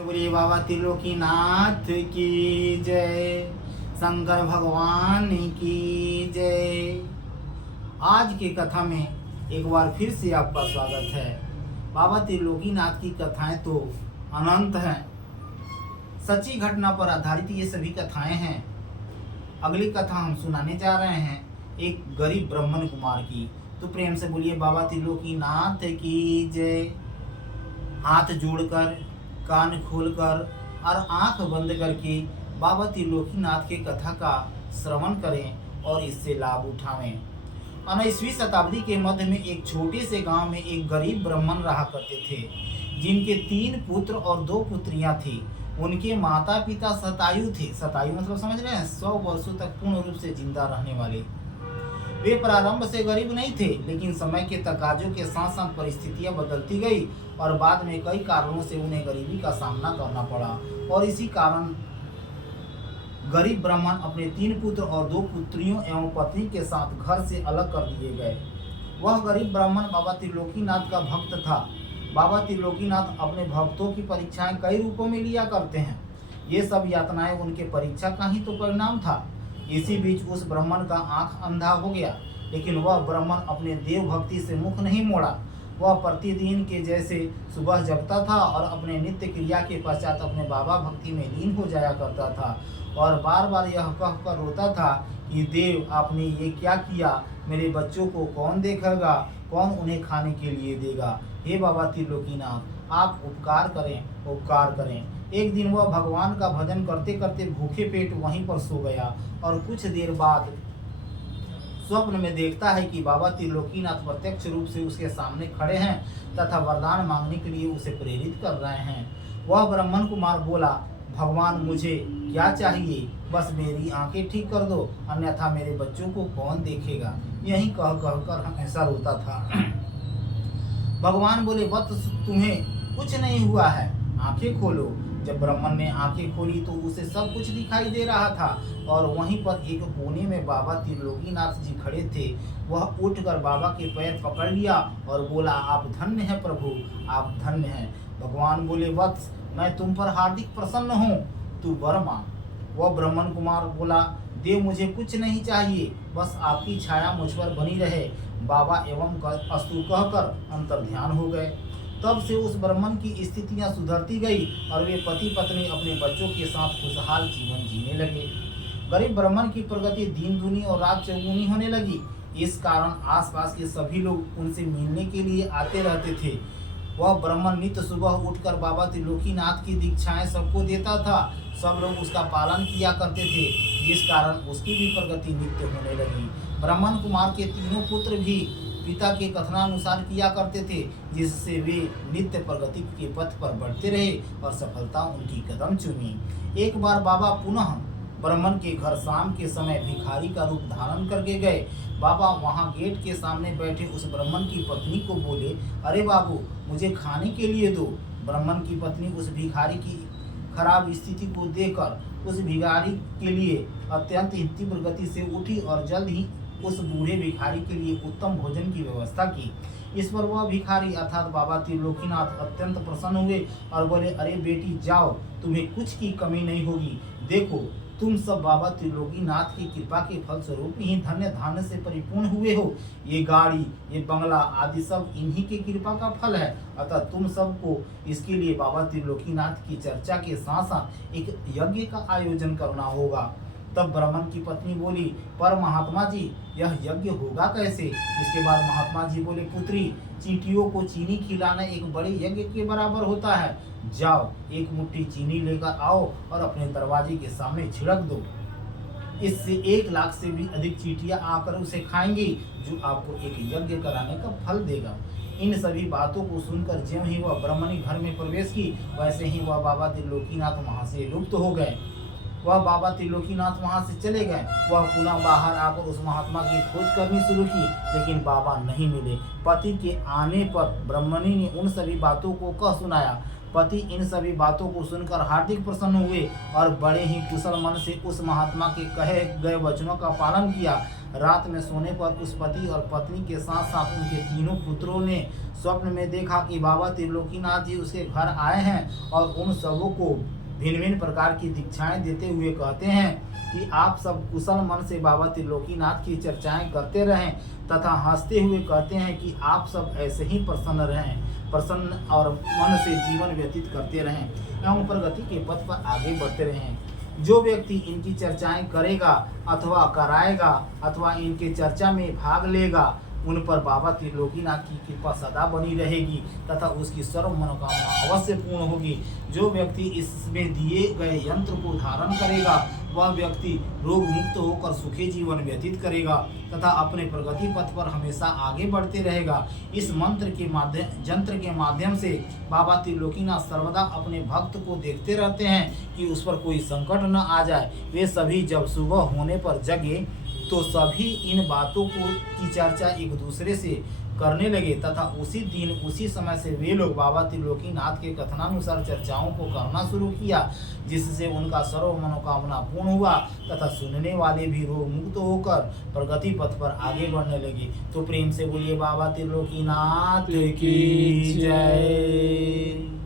बोलिए बाबा त्रिलोकीनाथ की जय, शंकर भगवान की जय। आज की कथा में एक बार फिर से आपका स्वागत है। बाबा त्रिलोकीनाथ की कथाएं तो अनंत हैं, सच्ची घटना पर आधारित ये सभी कथाएं हैं। अगली कथा हम सुनाने जा रहे हैं एक गरीब ब्राह्मण कुमार की। तो प्रेम से बोलिए बाबा त्रिलोकीनाथ की जय। हाथ जोड़कर, कान खोलकर और आंख बंद करके बाबा त्रिलोकीनाथ के कथा का श्रवण करें और इससे लाभ उठावें। 19वीं शताब्दी के मध्य में एक छोटे से गांव में एक गरीब ब्राह्मण रहा करते थे, जिनके 3 पुत्र और 2 पुत्रियां थी। उनके माता पिता शतायु थे। शतायु मतलब समझ रहे हैं, 100 वर्षों तक पूर्ण रूप से जिंदा रहने वाले। वे प्रारंभ से गरीब नहीं थे, लेकिन समय के तकाजों के साथ साथ परिस्थितियां बदलती गई और बाद में कई कारणों से उन्हें गरीबी का सामना करना पड़ा। और इसी कारण गरीब ब्राह्मण अपने 3 पुत्र और 2 पुत्रियों एवं पत्नी के साथ घर से अलग कर दिए गए। वह गरीब ब्राह्मण बाबा त्रिलोकीनाथ का भक्त था। बाबा त्रिलोकीनाथ अपने भक्तों की परीक्षाएं कई रूपों में लिया करते हैं। ये सब यातनाएं उनके परीक्षा का ही तो परिणाम था। इसी बीच उस ब्राह्मण का आंख अंधा हो गया, लेकिन वह ब्राह्मण अपने देव भक्ति से मुख नहीं मोड़ा। वह प्रतिदिन के जैसे सुबह जगता था और अपने नित्य क्रिया के पश्चात अपने बाबा भक्ति में लीन हो जाया करता था और बार बार यह कहकर रोता था कि देव, आपने ये क्या किया? मेरे बच्चों को कौन देखेगा? कौन उन्हें खाने के लिए देगा? हे बाबा त्रिलोकीनाथ, आप उपकार करें, उपकार करें। एक दिन वह भगवान का भजन करते करते भूखे पेट वहीं पर सो गया और कुछ देर बाद स्वप्न में देखता है कि बाबा त्रिलोकीनाथ प्रत्यक्ष रूप से उसके सामने खड़े हैं तथा वरदान मांगने के लिए उसे प्रेरित कर रहे हैं। वह ब्राह्मण कुमार बोला, भगवान, मुझे क्या चाहिए? बस मेरी आंखें ठीक कर दो, अन्यथा मेरे बच्चों को कौन देखेगा? यही कह कर हमेशा रोता था। भगवान बोले, वत्स, तुम्हें कुछ नहीं हुआ है, आंखें खोलो। जब ब्राह्मण ने आंखें खोली तो उसे सब कुछ दिखाई दे रहा था और वहीं पर एक कोने में बाबा त्रिलोकीनाथ जी खड़े थे। वह उठकर बाबा के पैर पकड़ लिया और बोला, आप धन्य हैं प्रभु, आप धन्य हैं। भगवान बोले, वत्स, मैं तुम पर हार्दिक प्रसन्न हूँ, तू वर मांग। वह ब्राह्मण कुमार बोला, देव, मुझे कुछ नहीं चाहिए, बस आपकी छाया मुझ पर बनी रहे। बाबा एवं अस्तु कहकर अंतर ध्यान हो गए। तब से उस ब्राह्मण की स्थितियां सुधरती गई और वे पति पत्नी अपने बच्चों के साथ खुशहाल जीवन जीने लगे। गरीब ब्राह्मण की प्रगति दिन दूनी और रात चौगुनी होने लगी। इस कारण आसपास के सभी लोग उनसे मिलने के लिए आते रहते थे। वह ब्राह्मण नित्य सुबह उठकर बाबा त्रिलोकीनाथ की दीक्षाएं सबको देता था। सब लोग उसका पालन किया करते थे, जिस कारण उसकी भी प्रगति नित्य होने लगी। ब्राह्मण कुमार के 3 पुत्र भी पिता के कथनानुसार किया करते थे, जिससे वे नित्य प्रगति के पथ पर बढ़ते रहे और सफलता उनकी कदम चूमी। एक बार बाबा पुनः ब्राह्मण के घर शाम के समय भिखारी का रूप धारण करके गए। बाबा वहां गेट के सामने बैठे उस ब्राह्मण की पत्नी को बोले, अरे बाबू, मुझे खाने के लिए दो। ब्राह्मण की पत्नी उस भिखारी की खराब स्थिति को देखकर उस भिखारी के लिए अत्यंत तीव्र गति से उठी और जल्द ही उस बूढ़े भिखारी के लिए उत्तम भोजन की व्यवस्था की। इस पर वह भिखारी अर्थात बाबा त्रिलोकीनाथ अत्यंत प्रसन्न हुए और बोले, अरे बेटी, जाओ, तुम्हें कुछ की कमी नहीं होगी। देखो, तुम सब बाबा त्रिलोकीनाथ की कृपा के फलस्वरूप ही धन्य धान्य से परिपूर्ण हुए हो। ये गाड़ी, ये बंगला आदि सब इन्हीं की कृपा का फल है। अतः तुम सबको इसके लिए बाबा त्रिलोकीनाथ की चर्चा के साथ साथ एक यज्ञ का आयोजन करना होगा। तब ब्राह्मण की पत्नी बोली, पर महात्मा जी, यह यज्ञ होगा कैसे? इसके बाद महात्मा जी बोले, पुत्री, चींटियों को चीनी खिलाना एक बड़े यज्ञ के बराबर होता है। जाओ, एक मुट्ठी चीनी लेकर आओ और अपने दरवाजे के सामने छिड़क दो। इससे 1 लाख से भी अधिक चींटियां आकर उसे खाएंगी, जो आपको एक यज्ञ कराने का फल देगा। इन सभी बातों को सुनकर ज्यों ही वह ब्राह्मणी घर में प्रवेश की, वैसे ही वह बाबा त्रिलोकीनाथ वहां से लुप्त हो गए। वह बाबा त्रिलोकीनाथ वहां से चले गए। वह पुनः बाहर आकर उस महात्मा की खोज करनी शुरू की, लेकिन बाबा नहीं मिले। पति के आने पर ब्राह्मणी ने उन सभी बातों को कह सुनाया। पति इन सभी बातों को सुनकर हार्दिक प्रसन्न हुए और बड़े ही कुशल मन से उस महात्मा के कहे गए वचनों का पालन किया। रात में सोने पर उस पति और पत्नी के साथ साथ उनके तीनों पुत्रों ने स्वप्न में देखा कि बाबा त्रिलोकीनाथ जी उसके घर आए हैं और उन सबों को भिन्न भिन्न प्रकार की दीक्षाएं देते हुए कहते हैं कि आप सब कुशल मन से बाबा त्रिलोकीनाथ की चर्चाएं करते रहें तथा हंसते हुए कहते हैं कि आप सब ऐसे ही प्रसन्न और मन से जीवन व्यतीत करते रहें एवं प्रगति के पथ पर आगे बढ़ते रहें। जो व्यक्ति इनकी चर्चाएं करेगा अथवा कराएगा अथवा इनके चर्चा में भाग लेगा उन पर बाबा त्रिलोकीनाथ की कृपा सदा बनी रहेगी तथा उसकी सर्व मनोकामना अवश्य पूर्ण होगी। जो व्यक्ति इसमें दिए गए यंत्र को धारण करेगा वह व्यक्ति रोग मुक्त होकर सुखी जीवन व्यतीत करेगा तथा अपने प्रगति पथ पर हमेशा आगे बढ़ते रहेगा। इस यंत्र के माध्यम से बाबा त्रिलोकीनाथ सर्वदा अपने भक्त को देखते रहते हैं कि उस पर कोई संकट न आ जाए। वे सभी जब सुबह होने पर जगे तो सभी इन बातों की चर्चा एक दूसरे से करने लगे तथा उसी दिन उसी समय से वे लोग बाबा त्रिलोकीनाथ के कथनानुसार चर्चाओं को करना शुरू किया, जिससे उनका सर्व मनोकामना पूर्ण हुआ तथा सुनने वाले भी रोग मुक्त होकर प्रगति पथ पर आगे बढ़ने लगे। तो प्रेम से बोलिए बाबा त्रिलोकीनाथ की जय।